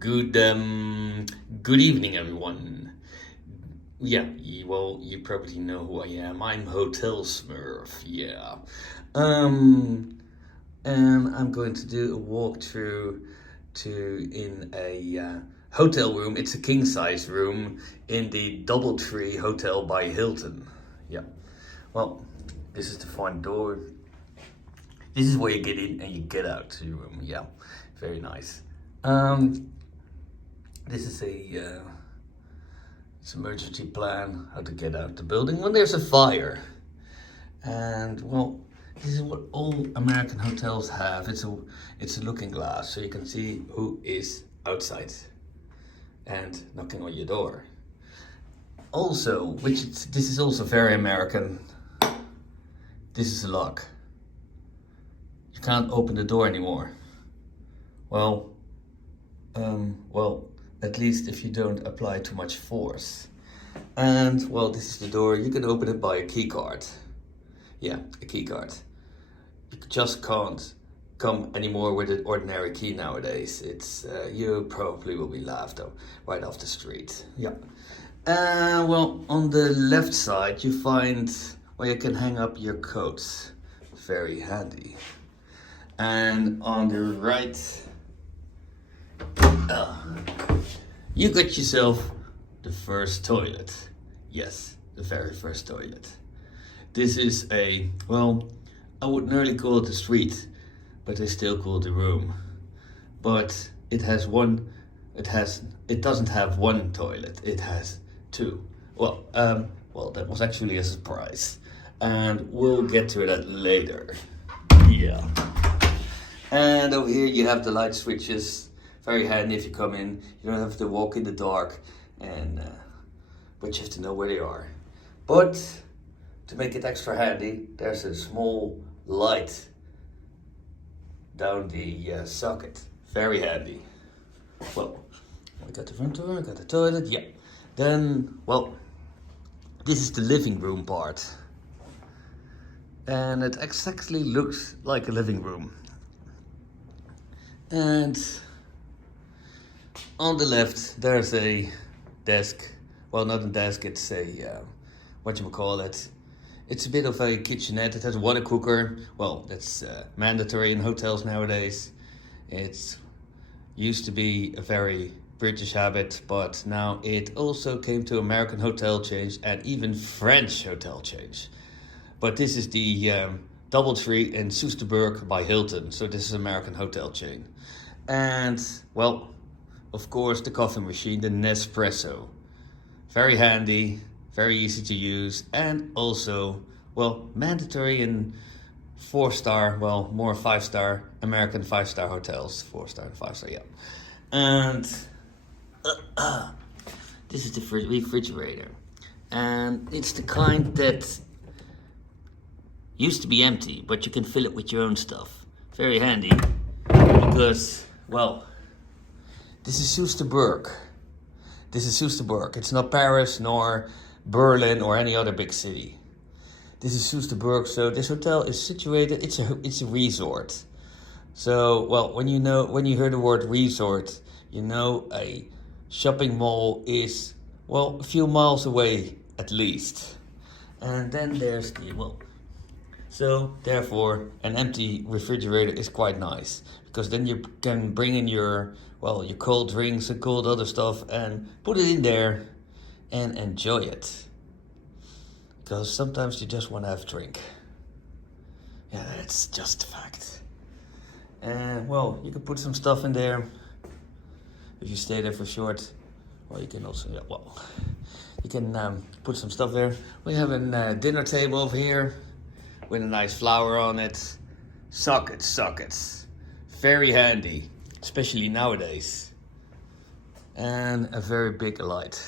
Good evening, everyone. Yeah, you probably know who I am. I'm Hotelsmurf. Yeah. And I'm going to do a walkthrough in a hotel room. It's a king size room in the Doubletree Hotel by Hilton. Yeah. Well, this is the front door. This is where you get in and you get out to your room. Yeah, very nice. This is it's emergency plan how to get out the building when there's a fire. And well, this is what all American hotels have. It's a looking glass, so you can see who is outside and knocking on your door. Also, this is also very American. This is a lock. You can't open the door anymore. Well, at least if you don't apply too much force. And well, this is the door. You can open it by a key card. Yeah, a key card. You just can't come anymore with an ordinary key nowadays. It's you probably will be laughed at right off the street. Yeah. Well, on the left side you find where you can hang up your coats. Very handy. And on the right, you got yourself the first toilet. Yes, the very first toilet. This is I would nearly call it a suite, but they still call it a room. But it doesn't have one toilet, it has two. Well, that was actually a surprise. And we'll get to that later. Yeah. And over here you have the light switches. Very handy if you come in. You don't have to walk in the dark, but you have to know where they are. But to make it extra handy, there's a small light down the socket. Very handy. Well, I got the front door, I got the toilet. Yeah. Then, well, this is the living room part. And it exactly looks like a living room. And on the left, there's a desk. Well, not a desk, it's a, it's a bit of a kitchenette. It has a water cooker. Well, that's mandatory in hotels nowadays. It used to be a very British habit, but now it also came to American hotel chains and even French hotel chains. But this is the Doubletree in Soesterberg by Hilton. So this is an American hotel chain. And, well, of course, the coffee machine, the Nespresso. Very handy, very easy to use, and also, well, mandatory in 4-star, well, more 5-star, American 5-star hotels. 4-star and 5-star, yeah. And this is the refrigerator. And it's the kind that used to be empty, but you can fill it with your own stuff. Very handy, because, well, this is Soesterberg. This is Soesterberg. It's not Paris, nor Berlin, or any other big city. This is Soesterberg, so this hotel is situated, it's a resort. So, well, when you hear the word resort, you know a shopping mall is, well, a few miles away at least. And then there's the, so therefore an empty refrigerator is quite nice, because then you can bring in your cold drinks and cold other stuff and put it in there and enjoy it. Because sometimes you just want to have a drink. Yeah, that's just a fact. And well, you can put some stuff in there if you stay there for short. Well, you can also, you can put some stuff there. We have a dinner table over here with a nice flower on it. Sockets. Very handy, especially nowadays. And a very big light.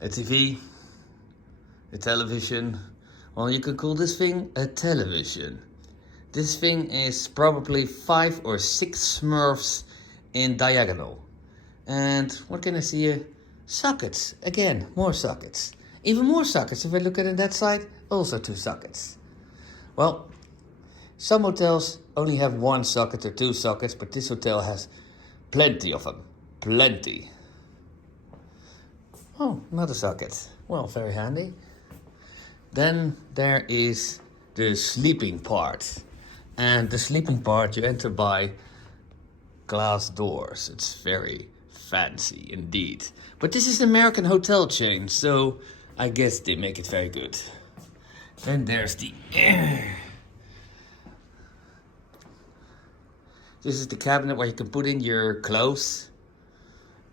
A TV, a television. Well, you could call this thing a television. This thing is probably 5 or 6 Smurfs in diagonal. And what can I see here? Sockets. Again, more sockets. Even more sockets. If I look at it that side, also 2 sockets. Well, some hotels only have 1 socket or 2 sockets, but this hotel has plenty of them. plenty. Oh, another socket. Well, very handy. Then there is the sleeping part. And the sleeping part you enter by glass doors. It's very fancy indeed. But this is an American hotel chain, so I guess they make it very good. Then there's the... This is the cabinet where you can put in your clothes.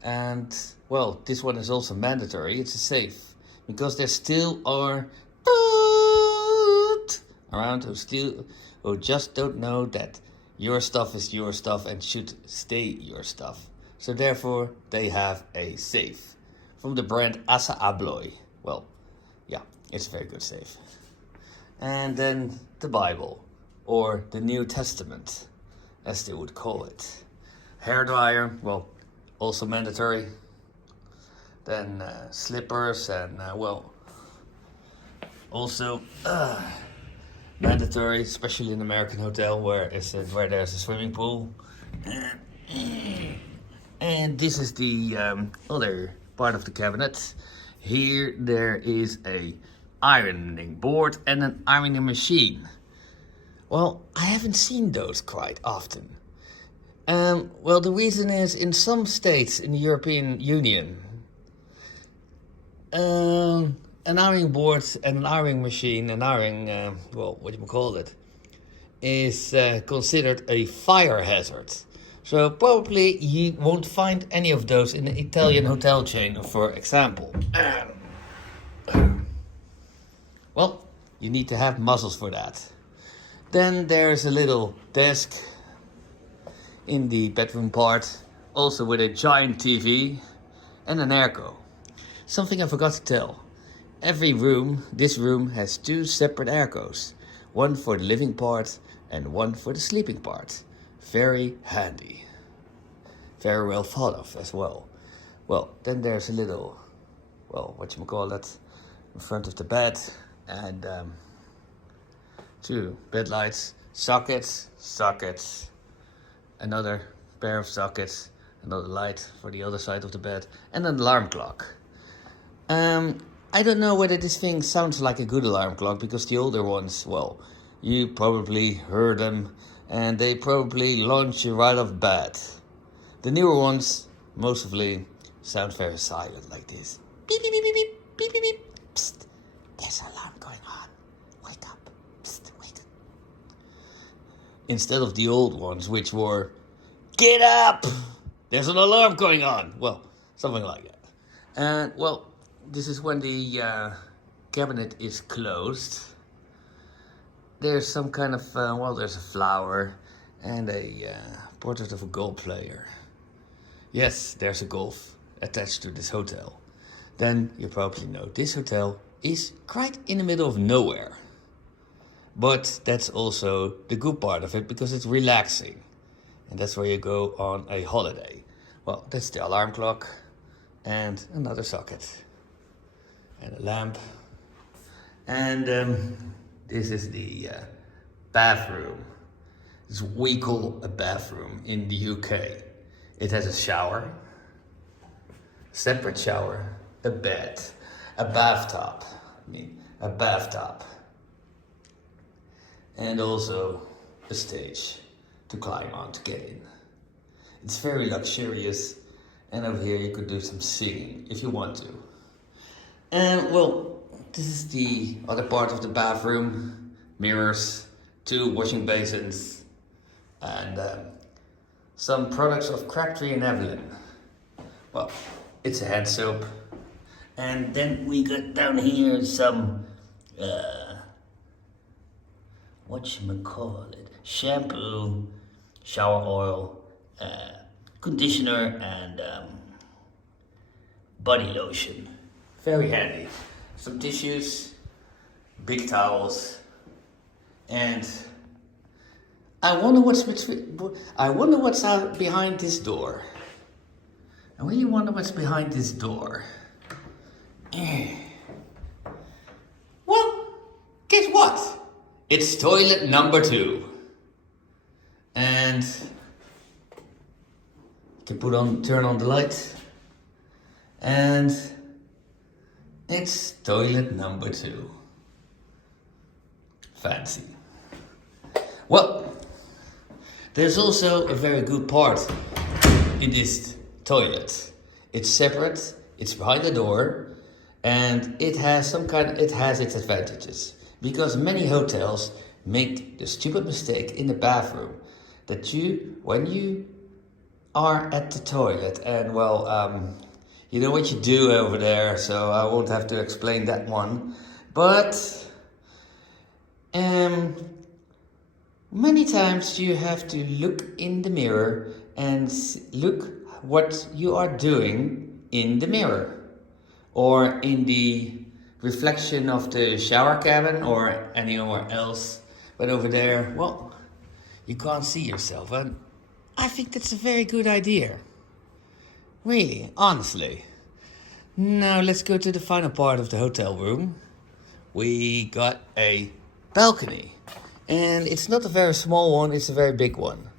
And, well, this one is also mandatory. It's a safe. Because there still are around who just don't know that your stuff is your stuff and should stay your stuff. So therefore, they have a safe from the brand Assa Abloy. Well, yeah, it's a very good safe. And then the Bible, or the New Testament, as they would call it. Hairdryer, well, also mandatory. Then slippers and, well, also mandatory, especially in an American hotel where there's a swimming pool. And this is the other part of the cabinet. Here there is a ironing board and an ironing machine. Well, I haven't seen those quite often. Well, the reason is in some states in the European Union, an ironing board and an ironing machine, well, what do you call it, is considered a fire hazard. So probably you won't find any of those in an Italian hotel chain, for example. Well, you need to have muscles for that. Then there's a little desk in the bedroom part, also with a giant TV and an airco. Something I forgot to tell. This room has two separate aircos. One for the living part and one for the sleeping part. Very handy. Very well thought of as well. Well, then there's a little, well, in front of the bed. And two bed lights, sockets, another pair of sockets, another light for the other side of the bed, and an alarm clock. I don't know whether this thing sounds like a good alarm clock, because the older ones, well, you probably heard them, and they probably launch you right off bed. The newer ones, mostly, sound very silent like this. Beep, beep, beep, beep, beep, beep, beep, beep. Psst, there's an alarm going on. Wake up. Psst, wake up. Instead of the old ones, which were, get up! There's an alarm going on. Well, something like that. And, well, this is when the cabinet is closed. There's some kind of, there's a flower and a portrait of a golf player. Yes, there's a golf attached to this hotel. Then you probably know this hotel is right in the middle of nowhere. But that's also the good part of it, because it's relaxing. And that's where you go on a holiday. Well, that's the alarm clock and another socket. And a lamp. And this is the bathroom. It's what we call a bathroom in the UK. It has a shower, separate shower, a bed, a bathtub, and also a stage to climb on to get in. It's very luxurious, and over here you could do some singing if you want to. And well, this is the other part of the bathroom. Mirrors, two washing basins, and some products of Crabtree and Evelyn. Well, it's a hand soap. And then we got down here some, shampoo, shower oil, conditioner, and body lotion. Very handy. Some tissues, big towels, and I wonder what's out behind this door. I really wonder what's behind this door. Well, guess what? It's toilet number 2. And You can turn on the light, and it's toilet number 2. Fancy. Well, there's also a very good part in this toilet. It's separate, it's behind the door, and it has its advantages. Because many hotels make the stupid mistake in the bathroom that when you are at the toilet, and you know what you do over there, so I won't have to explain that one. But many times you have to look in the mirror and look what you are doing in the mirror, or in the reflection of the shower cabin, or anywhere else. But over there, well, you can't see yourself, and I think that's a very good idea. Really, honestly. Now let's go to the final part of the hotel room. We got a balcony, and it's not a very small one, it's a very big one.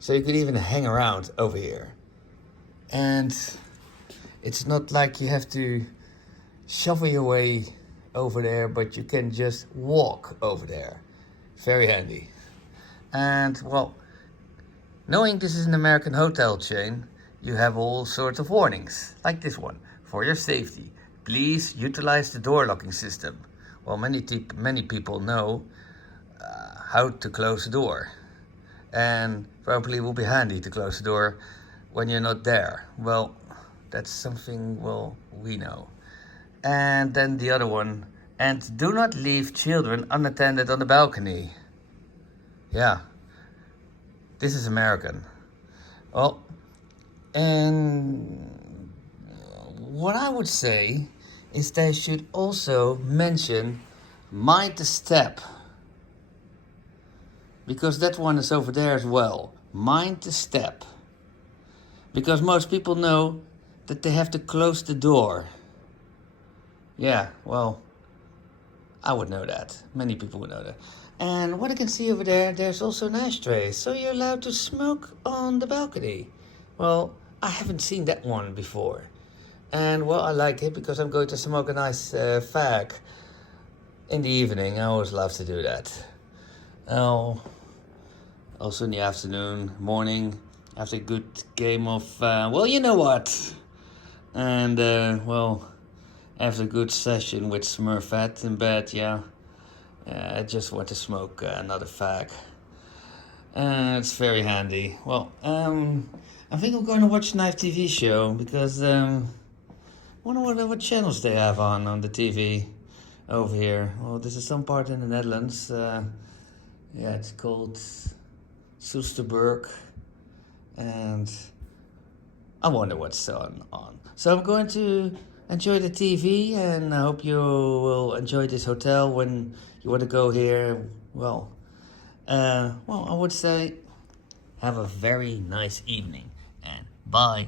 So you could even hang around over here. And it's not like you have to shovel your way over there, but you can just walk over there. Very handy. And well, knowing this is an American hotel chain, you have all sorts of warnings, like this one. For your safety, please utilize the door locking system. Well, many people know how to close the door. And probably it will be handy to close the door when you're not there. Well, that's something, we know. And then the other one, and do not leave children unattended on the balcony. Yeah, this is American. Well, and what I would say is they should also mention mind the step. Because that one is over there as well. Mind the step. Because most people know that they have to close the door. Yeah, well, I would know that. Many people would know that. And what I can see over there, there's also an ashtray. So you're allowed to smoke on the balcony. Well, I haven't seen that one before. And well, I like it because I'm going to smoke a nice fag in the evening. I always love to do that. Also in the afternoon, morning, after a good game of, you know what. And, after a good session with Smurfette in bed, I just want to smoke another fag. It's very handy. Well, I think I'm going to watch a nice TV show because I wonder what channels they have on the TV over here. Well, this is some part in the Netherlands. It's called Soesterberg, and I wonder what's on. So I'm going to enjoy the TV, and I hope you will enjoy this hotel when you want to go here. I would say have a very nice evening, and bye.